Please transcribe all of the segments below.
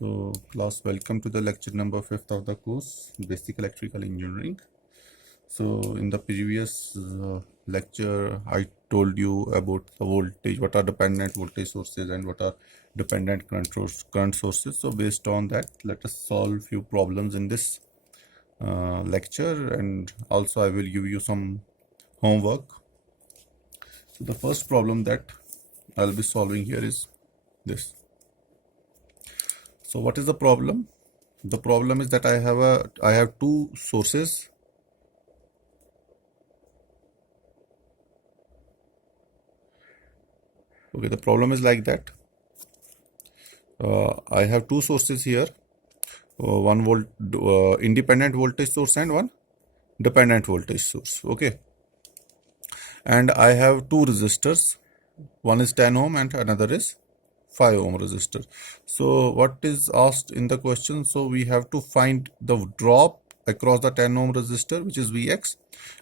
So class, welcome to the lecture number 5th of the course, Basic Electrical Engineering. So in the previous lecture, I told you about the voltage, what are dependent voltage sources and what are dependent current sources. So based on that, let us solve few problems in this lecture, and also I will give you some homework. So the first problem that I'll be solving here is this. So what is the problem? The problem is that I have two sources. Okay, the problem is like that. I have two sources here. One volt independent voltage source and one dependent voltage source. Okay, and I have two resistors. One is 10 ohm and another is 5 ohm resistor. So what is asked in the question? So we have to find the drop across the 10 ohm resistor, which is Vx,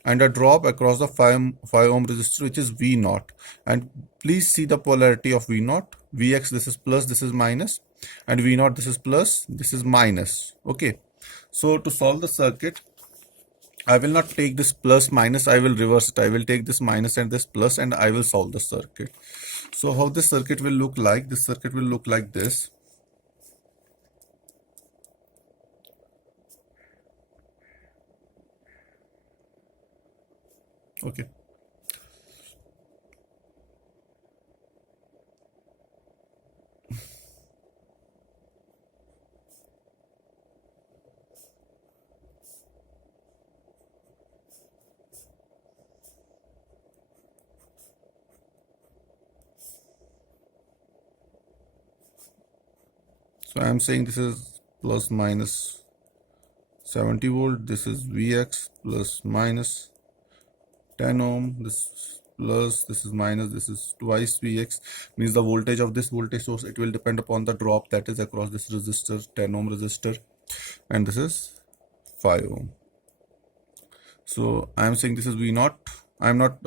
and a drop across the 5 ohm resistor, which is V naught. And please see the polarity of V naught. Vx, this is plus, this is minus, and V naught, this is plus, this is minus. Okay, so to solve the circuit, I will not take this plus minus, I will reverse it. I will take this minus and this plus, and I will solve the circuit. So how this circuit will look like? This circuit will look like this. Okay. So I am saying this is plus minus 70 volt. This is Vx plus minus 10 ohm. This plus, this is minus, this is twice Vx. Means the voltage of this voltage source, it will depend upon the drop that is across this resistor, 10 ohm resistor, and this is 5 ohm. So I am saying this is V naught. I am not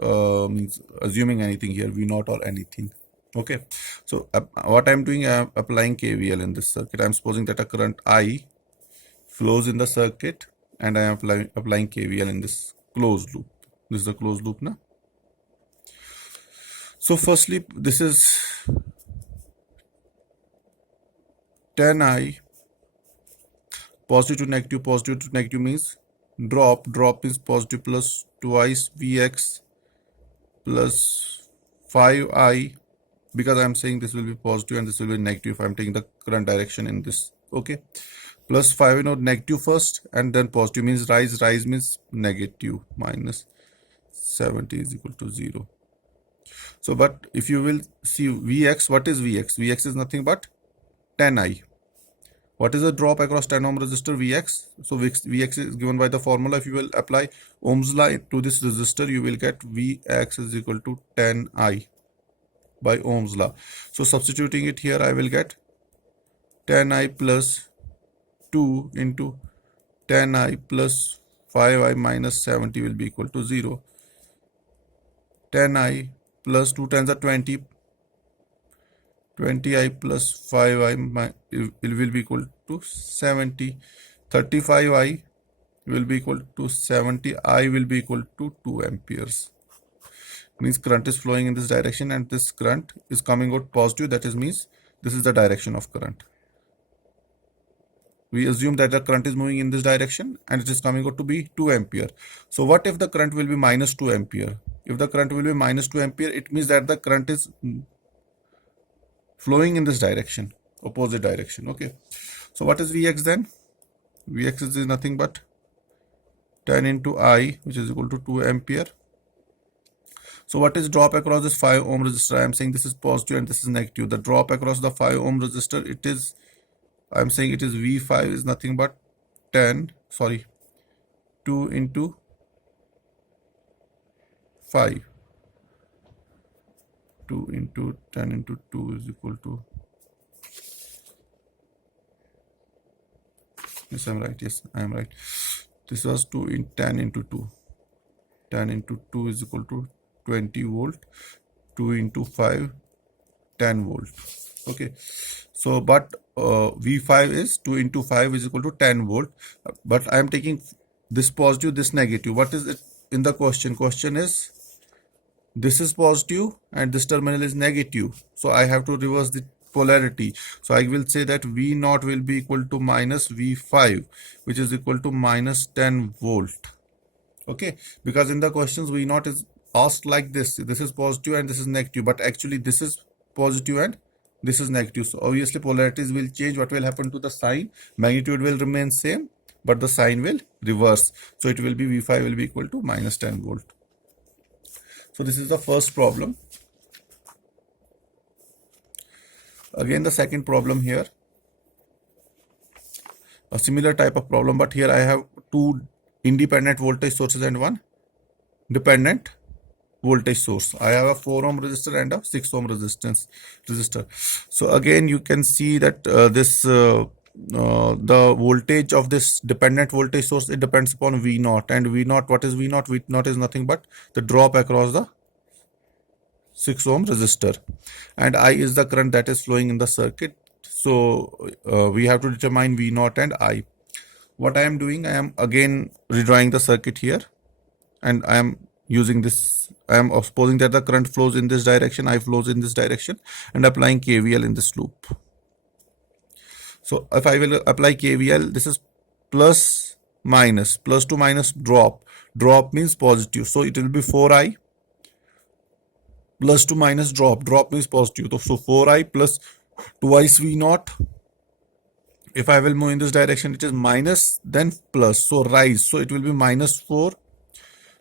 assuming anything here, V naught or anything. Okay, so what I'm doing, I'm applying KVL in this circuit. I'm supposing that a current I flows in the circuit, and I am applying KVL in this closed loop. This is a closed loop now. So firstly, this is 10I, positive to negative means drop is positive plus twice Vx plus 5I, because I am saying this will be positive and this will be negative if I am taking the current direction in this. Okay, plus 5, negative first and then positive means rise means negative, minus 70 is equal to 0. So but if you will see Vx, what is Vx? Vx is nothing but 10I. What is the drop across 10 ohm resistor? Vx. So Vx is given by the formula. If you will apply Ohm's law to this resistor, you will get Vx is equal to 10I by Ohm's law. So substituting it here, I will get 10I plus 2 into 10I plus 5I minus 70 will be equal to 0. 10I plus 2 times are 20. 20I plus 5I will be equal to 70. 35I will be equal to 70. I will be equal to 2 amperes. Means current is flowing in this direction and this current is coming out positive. That is means this is the direction of current. We assume that the current is moving in this direction and it is coming out to be 2 ampere. So what if the current will be minus 2 ampere? If the current will be minus 2 ampere, it means that the current is flowing in this direction, opposite direction. Okay, so what is Vx then? Vx is nothing but 10 into I, which is equal to 2 ampere. So what is drop across this 5 ohm resistor? I am saying this is positive and this is negative. The drop across the 5 ohm resistor, it is, I am saying it is V5 is nothing but 2 into 5. 2 into 10 into 2 is equal to, yes, I am right. Yes, I am right. This was 2 in 10 into 2. 10 into 2 is equal to 20 volt. 2 into 5, 10 volt. Okay, so but V5 is 2 into 5 is equal to 10 volt. But I am taking this positive, this negative. What is it in the question? Question is this is positive and this terminal is negative. So I have to reverse the polarity. So I will say that V naught will be equal to minus V5, which is equal to minus 10 volt. Okay, because in the questions V naught is asked like this is positive and this is negative, but actually this is positive and this is negative. So obviously polarities will change. What will happen to the sign? Magnitude will remain same, but the sign will reverse. So it will be V5 will be equal to minus 10 volt. So this is the first problem. Again, the second problem here, a similar type of problem, but here I have two independent voltage sources and one dependent voltage source. I have a 4 ohm resistor and a 6 ohm resistor. So again, you can see that the voltage of this dependent voltage source, it depends upon V naught. And V naught, what is V naught? V naught is nothing but the drop across the 6 ohm resistor, and I is the current that is flowing in the circuit. So we have to determine V naught and I. What I am doing, I am again redrawing the circuit here, and I am using this. I am supposing that the current flows in this direction, I flows in this direction, and applying KVL in this loop. So if I will apply KVL, this is plus minus, plus to minus drop. Drop means positive, so it will be 4I plus to minus drop. Drop means positive. So 4I plus twice V naught. If I will move in this direction, it is minus, then plus. So rise. So it will be minus 4.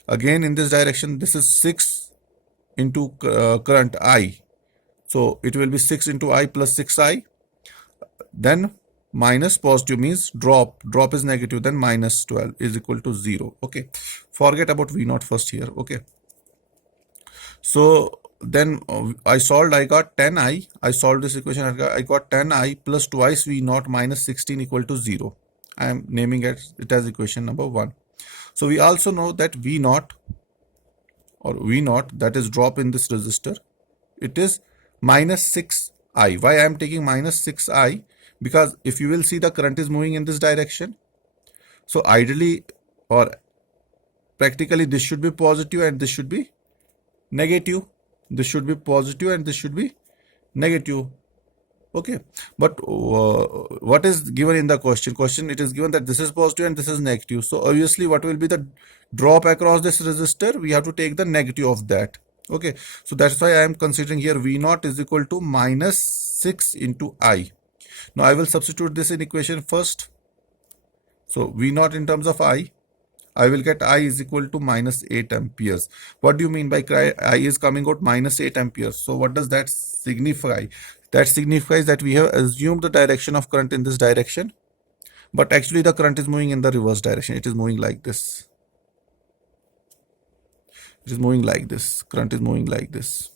Again in this direction, this is 6 into current I. So it will be 6 into I plus 6I. Then minus positive means drop. Drop is negative. Then minus 12 is equal to 0. Okay. Forget about V naught first here. Okay. So then I solved, I got 10I. I solved this equation, I got 10I plus twice V naught minus 16 equal to 0. I am naming it as equation number 1. So we also know that V naught, or V naught, that is drop in this resistor, it is minus 6I. Why I am taking minus 6I? Because if you will see, the current is moving in this direction. So ideally or practically this should be positive and this should be negative. This should be positive and this should be negative. Okay, but what is given in the question? It is given that this is positive and this is negative. So obviously what will be the drop across this resistor? We have to take the negative of that. Okay, so that's why I am considering here V naught is equal to minus 6 into I. Now I will substitute this in equation first. So V naught in terms of I will get I is equal to minus 8 amperes. What do you mean by I is coming out minus 8 amperes? So what does that signify? That signifies that we have assumed the direction of current in this direction, but actually the current is moving in the reverse direction. It is moving like this. It is moving like this. Current is moving like this.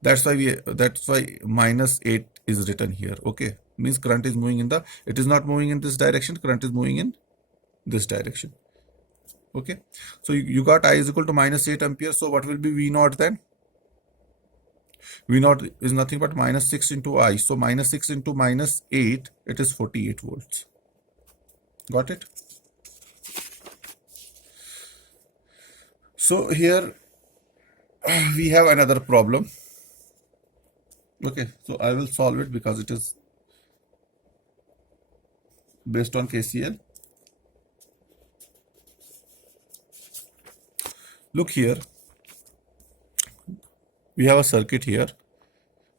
That's why minus 8 is written here. Okay, means current is moving in the, it is not moving in this direction, current is moving in this direction. Okay, so you got I is equal to minus 8 amperes. So what will be V naught then? V naught is nothing but minus 6 into I. So minus 6 into minus 8, it is 48 volts. Got it? So here we have another problem. Okay, so I will solve it because it is based on KCL. Look here, we have a circuit here.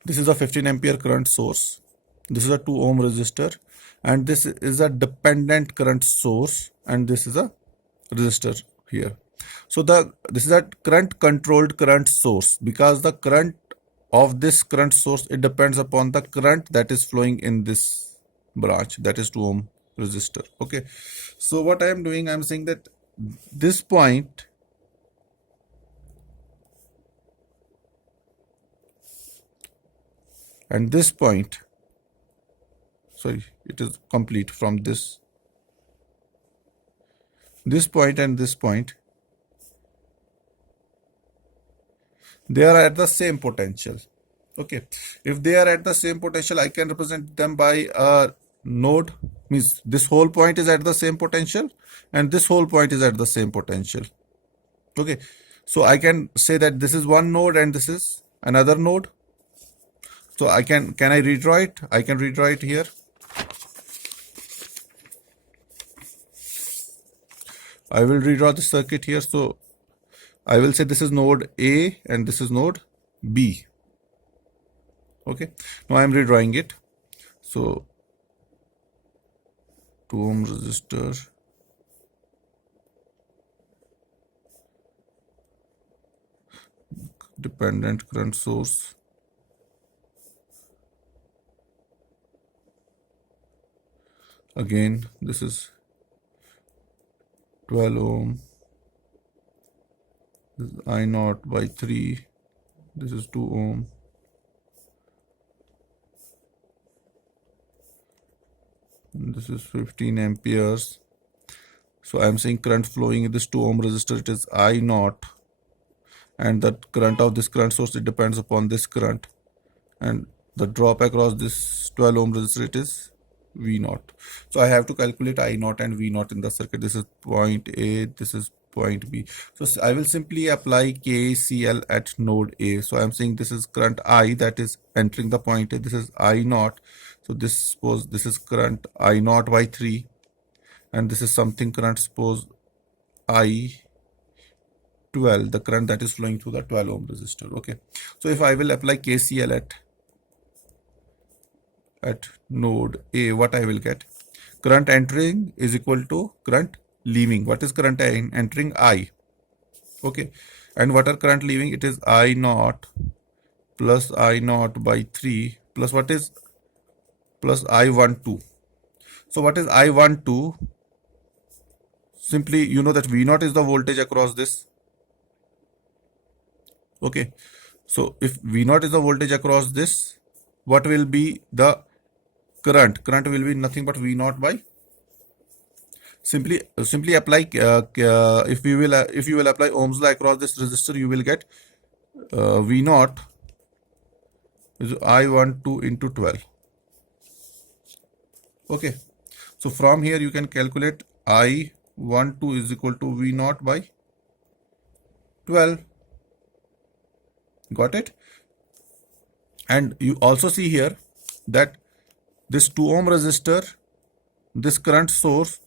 This is a 15 ampere current source. This is a 2 ohm resistor, and this is a dependent current source, and this is a resistor here. So this is a current controlled current source, because the current of this current source, it depends upon the current that is flowing in this branch, that is 2 ohm resistor. Okay, so what I am doing, I am saying that this point and this point, sorry, it is complete from this point and this point, they are at the same potential. Okay, if they are at the same potential, I can represent them by a node, means this whole point is at the same potential and this whole point is at the same potential. Okay, so I can say that this is one node and this is another node. So I can I redraw it? I can redraw it here. I will redraw the circuit here. So I will say this is node A and this is node B. Okay, now I am redrawing it. So 2 ohm resistor, dependent current source, again this is 12 ohm, this is I naught by 3, this is 2 ohm, this is 15 amperes. So I am saying current flowing in this 2 ohm resistor, it is I naught, and the current of this current source, it depends upon this current, and the drop across this 12 ohm resistor, it is V naught. So I have to calculate I naught and V naught in the circuit. This is point A, this is point B. So I will simply apply KCL at node A. So I am saying this is current I that is entering the point A. This is I naught. So this, suppose this is current I naught by 3, and this is something current, suppose I 12, the current that is flowing through the 12 ohm resistor. Okay, so if I will apply KCL at node A, what I will get? Current entering is equal to current leaving. What is current entering? I. Okay, and what are current leaving? It is I naught plus I naught by 3 plus what is plus I12. So what is I12? Simply you know that V naught is the voltage across this. Okay, so if V naught is the voltage across this, what will be the current? Current will be nothing but V naught by, simply apply if you will apply Ohm's law across this resistor, you will get V naught is I12 into 12. Okay, so from here you can calculate I12 is equal to V naught by 12. Got it? And you also see here that this 2 ohm resistor, this current source,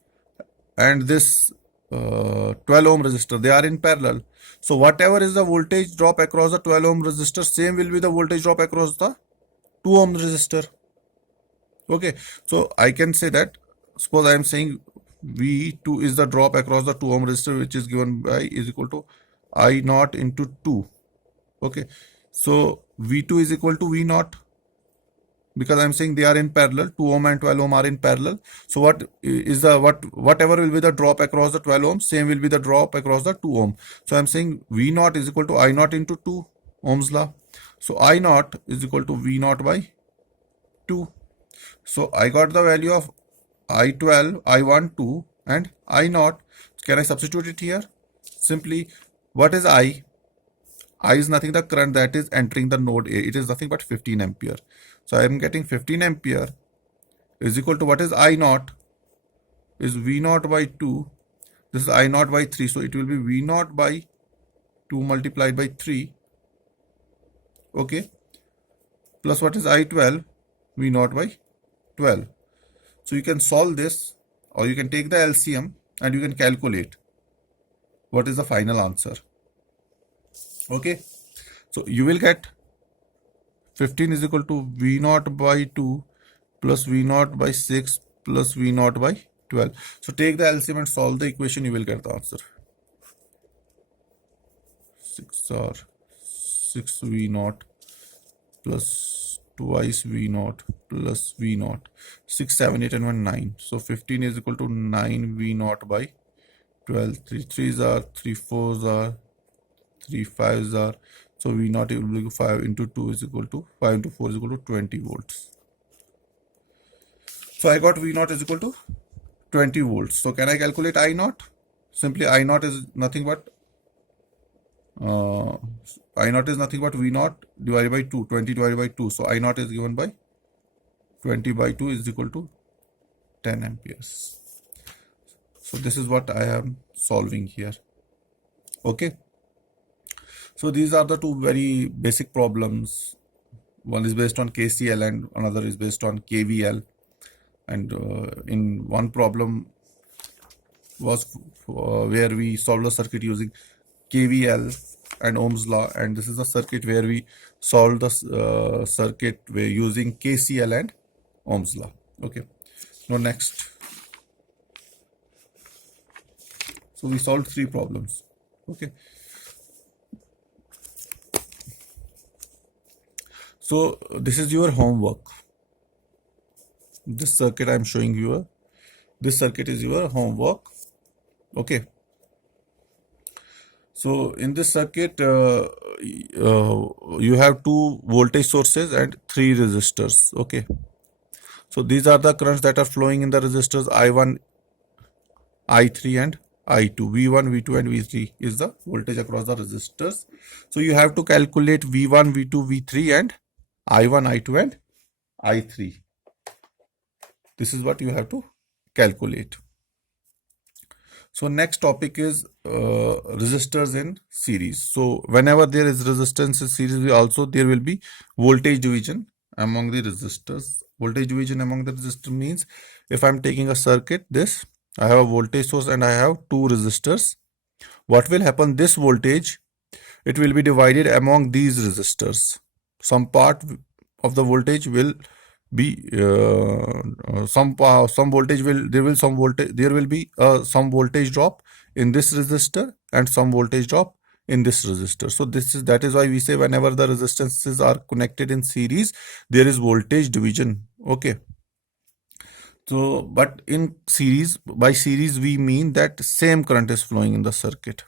and this 12 ohm resistor, they are in parallel. So whatever is the voltage drop across the 12 ohm resistor, same will be the voltage drop across the 2 ohm resistor. Okay, so I can say that, suppose I am saying V2 is the drop across the 2 ohm resistor, which is given by is equal to I naught into 2. Okay, so V2 is equal to V naught, because I'm saying they are in parallel, 2 ohm and 12 ohm are in parallel. So what is the whatever will be the drop across the 12 ohm, same will be the drop across the 2 ohm. So I'm saying V naught is equal to I naught into 2, Ohm's law. So I naught is equal to V naught by 2. So I got the value of I12, I12 and I naught. Can I substitute it here? Simply, what is I? I is nothing the current that is entering the node A. It is nothing but 15 ampere. So I am getting 15 ampere is equal to, what is I naught? Is V naught by 2. This is I naught by 3. So it will be V naught by 2 multiplied by 3. Okay. Plus what is I12? V naught by 12. So you can solve this, or you can take the LCM and you can calculate what is the final answer. Okay, so you will get 15 is equal to V naught by 2 plus V naught by 6 plus V naught by 12. So take the LCM and solve the equation, you will get the answer. 6 V naught plus twice V naught plus V naught, 6, 7, 8 and 1, 9. So 15 is equal to 9 V naught by 12. 3 3s are, 3 4s are, 3 5s are. So V naught will be 5 into 2 is equal to 5 into 4 is equal to 20 volts. So I got V naught is equal to 20 volts. So can I calculate I naught? Simply I naught is nothing but I naught is nothing but V naught divided by 2, 20 divided by 2. So I naught is given by 20 by 2 is equal to 10 amperes. So this is what I am solving here. Okay. So these are the two very basic problems. One is based on KCL and another is based on KVL. And in one problem was where we solved a circuit using KVL and Ohm's law, and this is a circuit where we solved the circuit using KCL and Ohm's law. Okay. Now next. So we solved 3 problems. Okay. So this is your homework. This circuit I am showing you. This circuit is your homework. Okay. So in this circuit, you have 2 voltage sources and 3 resistors. Okay. So these are the currents that are flowing in the resistors I1, I3 and I2. V1, V2 and V3 is the voltage across the resistors. So you have to calculate V1, V2, V3 and I1, I2 and I3. This is what you have to calculate. So next topic is resistors in series. So whenever there is resistance in series, there will be voltage division among the resistors. Voltage division among the resistors means if I'm taking a circuit, this I have a voltage source and I have 2 resistors. What will happen? This voltage, it will be divided among these resistors. Some part of the voltage will be some voltage will there will be some voltage drop in this resistor and some voltage drop in this resistor. So that is why we say whenever the resistances are connected in series, there is voltage division. Okay. So but in series, by series we mean that same current is flowing in the circuit.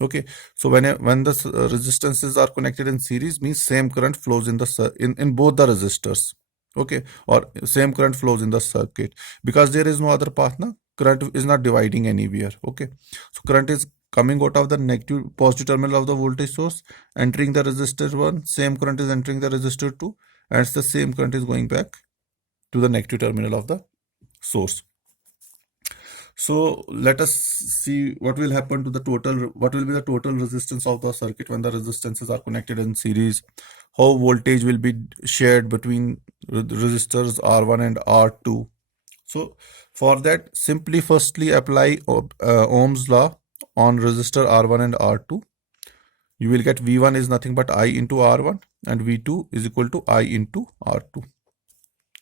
Okay. So when the resistances are connected in series, means same current flows in both the resistors. Okay, or same current flows in the circuit, because there is no other path. Current is not dividing anywhere. Okay, so current is coming out of the positive terminal of the voltage source, entering the resistor 1, same current is entering the resistor 2, and the same current is going back to the negative terminal of the source. So let us see what will happen to what will be the total resistance of the circuit when the resistances are connected in series. How voltage will be shared between resistors R1 and R2. So for that, simply firstly apply Ohm's law on resistor R1 and R2. You will get V1 is nothing but I into R1 and V2 is equal to I into R2.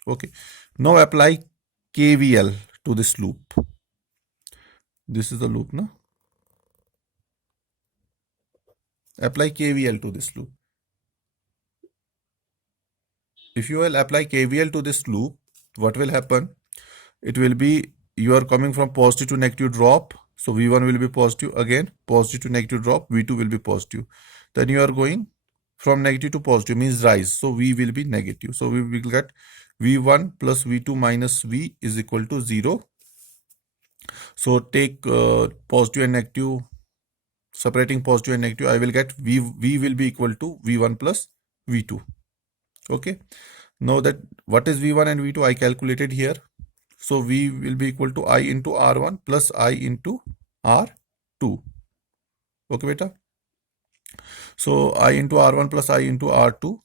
Okay. Now apply KVL to this loop. This is the loop, no? Apply KVL to this loop. If you will apply KVL to this loop, what will happen? It will be, you are coming from positive to negative drop. So V1 will be positive, again positive to negative drop, V2 will be positive. Then you are going from negative to positive, means rise. So V will be negative. So we will get V1 plus V2 minus V is equal to 0. So take positive and negative, separating positive and negative, I will get V will be equal to V1 plus V2. Okay. Now that what is V1 and V2 I calculated here. So V will be equal to I into R1 plus I into R2. Okay, beta. So I into R1 plus I into R2.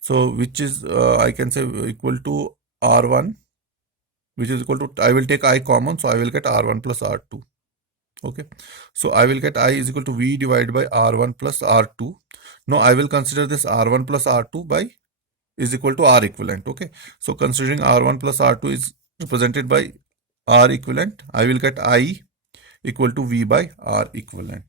So which is I can say equal to R1, which is equal to, I will take I common, so I will get R1 plus R2. Okay, so I will get I is equal to V divided by R1 plus R2. Now I will consider this R1 plus R2 by is equal to R equivalent. Okay, so considering R1 plus R2 is represented by R equivalent, I will get I equal to V by R equivalent.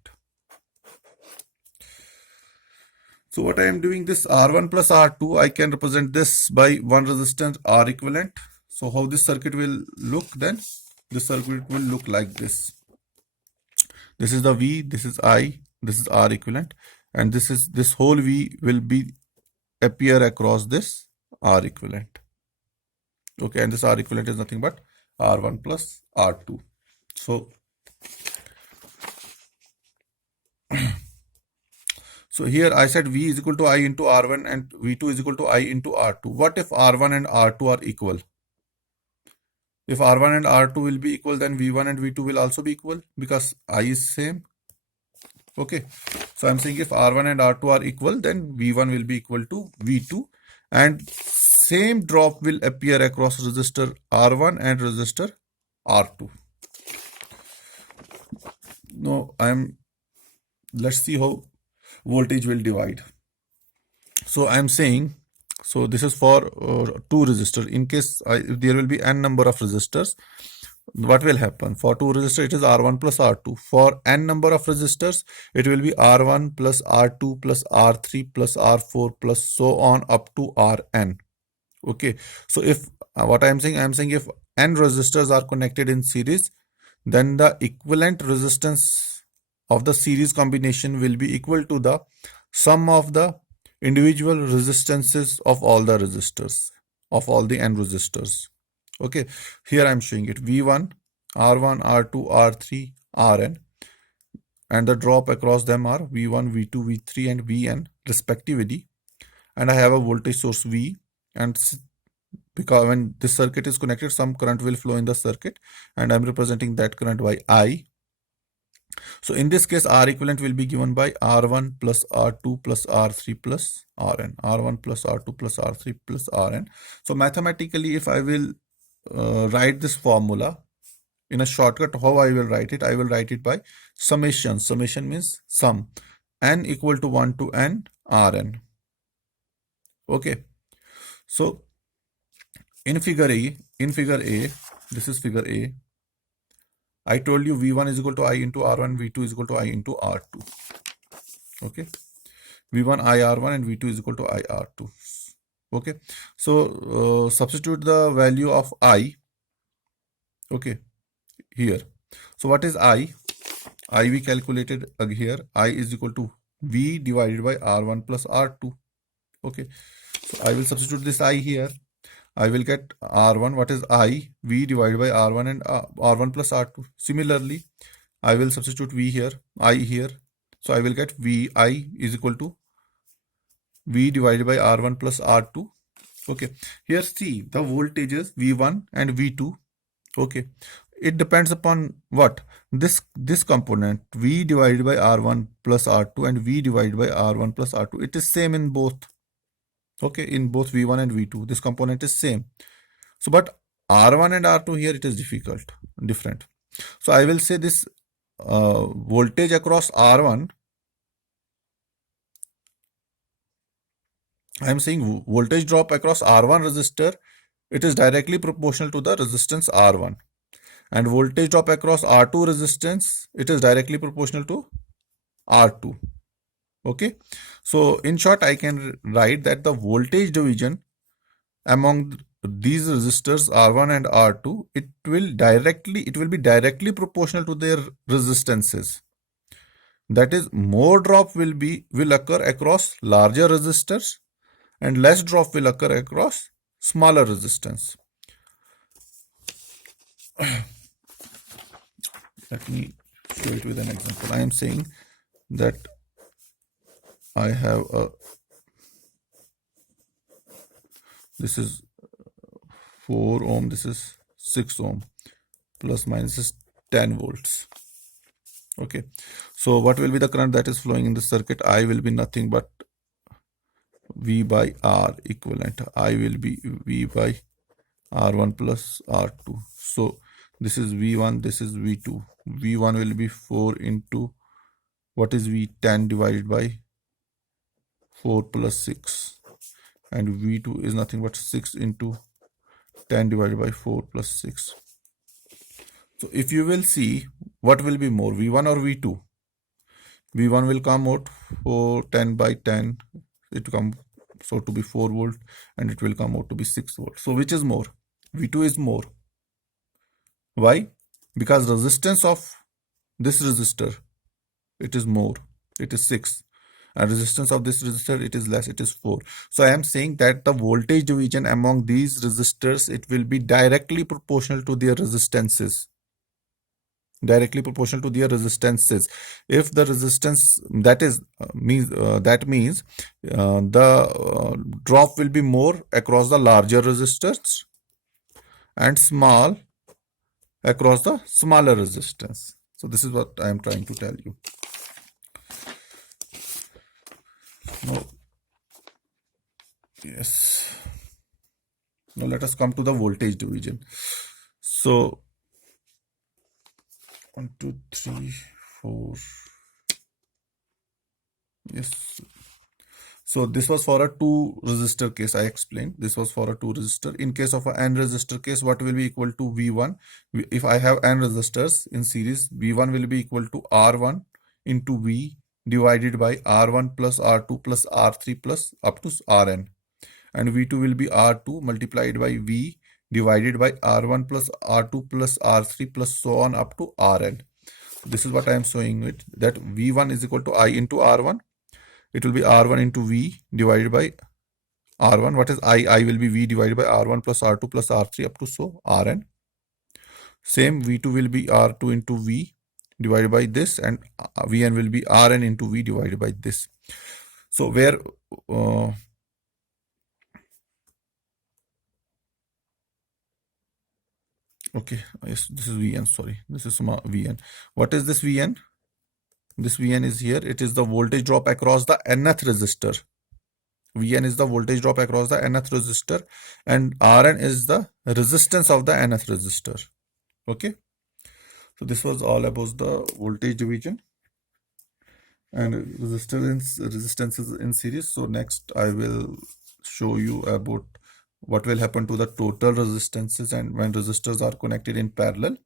So what I am doing, this R1 plus R2, I can represent this by one resistance R equivalent. So how this circuit will look then? This circuit will look like this. This is the V, this is I, this is R equivalent, and this whole V will be appear across this R equivalent. Okay, and this R equivalent is nothing but R1 plus R2. So So here I said V is equal to I into R1 and V2 is equal to I into R2. What if R1 and R2 are equal? If R1 and R2 will be equal, then V1 and V2 will also be equal because I is same. Okay. So I'm saying if R1 and R2 are equal, then V1 will be equal to V2 and same drop will appear across resistor R1 and resistor R2. Now let's see how voltage will divide. So I'm saying, so this is for two resistors. In case there will be n number of resistors, what will happen? For two resistors, it is R1 plus R2. For n number of resistors, it will be R1 plus R2 plus R3 plus R4 plus so on up to Rn. Okay. So if what I'm saying if n resistors are connected in series, then the equivalent resistance of the series combination will be equal to the sum of the individual resistances of all the resistors, of all the n resistors. Okay, here I'm showing it V1, R1, R2, R3, Rn, and the drop across them are V1, V2, V3 and Vn respectively, and I have a voltage source V, and because when this circuit is connected, some current will flow in the circuit, and I'm representing that current by I. So in this case, R equivalent will be given by R1 plus R2 plus R3 plus Rn. R1 plus R2 plus R3 plus Rn. So mathematically, if I will write this formula in a shortcut, how I will write it? I will write it by summation. Summation means sum. N equal to 1 to N Rn. Okay. So in figure A, this is figure A. I told you V1 is equal to I into R1, V2 is equal to I into R2. Okay. V1 I R1 and V2 is equal to I R2. Okay. So substitute the value of I. Okay. Here. So what is I? I we calculated here. I is equal to V divided by R1 plus R2. Okay. So I will substitute this I here. I will get R1, what is I? V divided by R1 and R1 plus R2. Similarly, I will substitute V here, I here. So I will get VI is equal to V divided by R1 plus R2. Okay. Here see the voltages V1 and V2. Okay. It depends upon what? This component V divided by R1 plus R2 and V divided by R1 plus R2. It is same in both. Okay, in both V1 and V2, this component is same. So, but R1 and R2 here it is different. So I will say this voltage across R1, I am saying voltage drop across R1 resistor, it is directly proportional to the resistance R1. And voltage drop across R2 resistance, it is directly proportional to R2. Okay, so in short, I can write that the voltage division among these resistors R1 and R2, it will be directly proportional to their resistances. That is, more drop will occur across larger resistors and less drop will occur across smaller resistance. Let me show it with an example. I am saying that I have this is 4 ohm, this is 6 ohm, plus minus is 10 volts. Okay, so what will be the current that is flowing in the circuit? I will be nothing but V by R equivalent. I will be V by R1 plus R2. So this is V1, this is V2. V1 will be 4 into what is V? 10 divided by 4 plus 6, and V2 is nothing but 6 into 10 divided by 4 plus 6. So if you will see, what will be more, V1 or V2? V1 will come out for 10 by 10, it will come so to be 4 volt, and it will come out to be 6 volt. So which is more? V2 is more. Why? Because resistance of this resistor, it is more, it is 6. And resistance of this resistor, it is less, it is 4. So I am saying that the voltage division among these resistors, it will be directly proportional to their resistances. directly proportional to their resistances. If the resistance that means the drop will be more across the larger resistors and small across the smaller resistance. So this is what I am trying to tell you. Now, yes. Now let us come to the voltage division. So 1, 2, 3, 4. Yes. So this was for a two resistor case. I explained this was for a two resistor. In case of a n resistor case, what will be equal to V1? If I have n resistors in series, V1 will be equal to R1 into V divided by R1 plus R2 plus R3 plus up to Rn. And V2 will be R2 multiplied by V divided by R1 plus R2 plus R3 plus so on up to Rn. This is what I am showing it, that V1 is equal to I into R1. It will be R1 into V divided by R1. What is I? I will be V divided by R1 plus R2 plus R3 up to so Rn. Same V2 will be R2 into V divided by this, and Vn will be Rn into V divided by this. So where okay, yes, this is Vn, sorry, this is Vn. What is this Vn? This Vn is here. It is the voltage drop across the nth resistor. Vn is the voltage drop across the nth resistor, and Rn is the resistance of the nth resistor. Okay. So this was all about the voltage division and resistances in series. So next I will show you about what will happen to the total resistances and when resistors are connected in parallel,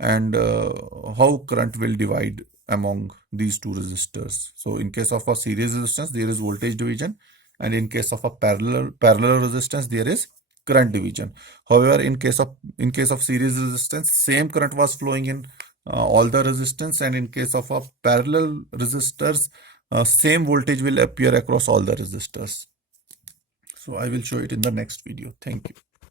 and how current will divide among these two resistors. So in case of a series resistance, there is voltage division, and in case of a parallel resistance, there is current division. However, in case of series resistance, same current was flowing in all the resistance, and in case of a parallel resistors, same voltage will appear across all the resistors. So I will show it in the next video. Thank you.